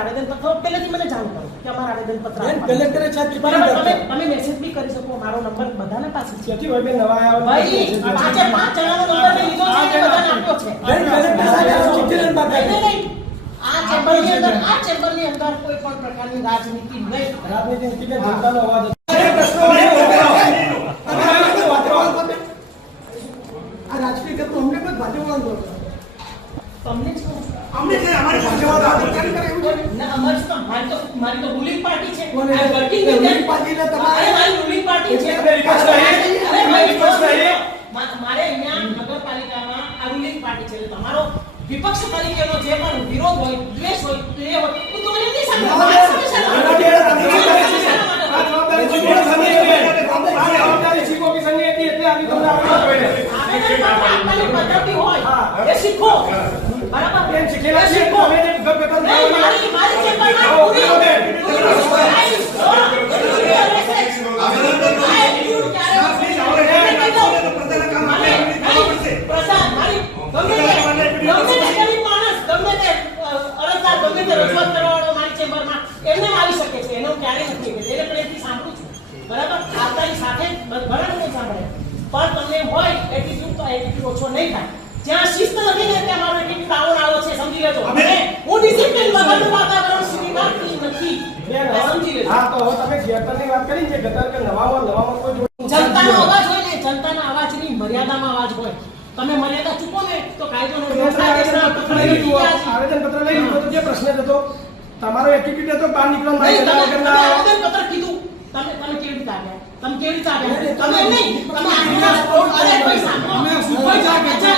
આવેદન પત્ર પહેલેથી મને જાણ કરો કે અમારા આવેદન પત્ર. કલેક્ટરે સાહેબ બરાબર તમે તમે મેસેજ બી કરી શકો મારો નંબર બધાના પાસે છે. ત્યાંથી ભાઈ બેન નવા આવ્યો ભાઈ પાંચે પાંચ જણાનો નંબર મેં લીધો છે બધાને આપ્યો છે. બેન, કલેક્ટર સાહેબ ચિઠ્ઠી લઈને બહાર નહીં. નહીં. આ ચેમ્બરની અંદર આ ચેમ્બરની અંદર કોઈ પણ પ્રકારની રાજનીતિ નહીં. રાજનીતિ કે જનતાનો અવાજ આ રાજકીય તો અમને કોઈ ભાજપવાળો બોલતો. તમને જ કહું છું. અમને છે અમારી કેમ કરે એવું છે? ના, અમારી તો મારી તો મારી તો રૂલિંગ પાર્ટી છે આ વર્કિંગ રૂલિંગ party ને તમારે- મારી રૂલિંગ પાર્ટી છે? અરે, મારી રિક્વેસ્ટ કરીએ મારે અહીંયા નગરપાલિકામાં આ રૂલિંગ પાર્ટી છે તમારો વિપક્ષ તરીકેનો જે પણ વિરોધ હોય દ્વેષ હોય તો એ હોય તો તમે એમની સામે ના, મારી ના, સામે એના શાના બે માટે? આ જવાબદારી શીખો એટલે ને. બરાબર બેન, શીખેલા તમે જે ગપગપ નહીં, મારી મારી એટલું એટલું ક્યારે કહી દઉં. મારે શકે છે એનો હું ક્યારેય નથી. એને પ્રેમથી સાંભળું છું બરાબર આપતાની સાથે લોકો સાંભળે પણ તમને હોય એટીટ્યુડ તો એટીટ્યુડ ઓછો નહીં થાય જ્યાં શિસ્ત નથી ને ત્યાં મારો એક આવો આવો છે સમજી લેજો. અમે- હું ડિસિપ્લિન વગરનું વાતાવરણ સ્વીકારતી નથી. સમજી લેજો. હા તો તમે ગેરતરની વાત કરી છે ગટર કે નવામાં નવામાં કોઈ જનતાનો અવાજ હોય ને જનતાના અવાજની મર્યાદામાં અવાજ હોય. તમે મર્યાદા ચૂકો ને તો કાયદો ને વ્યવસ્થા દેશના લઈ લીધું. આવેદન પત્ર લઈ લીધું તો જે પ્રશ્ન હતો તમારો એટીટ્યુડ હતો બહાર નીકળવા માટે આવેદન પત્ર કીધું. તમે તમે કેવી રીતે આવ્યા? તમે કેવી રીતે આપે? નહીં. તમે આટલા અરે પૈસા અમે સુપર જાગે છે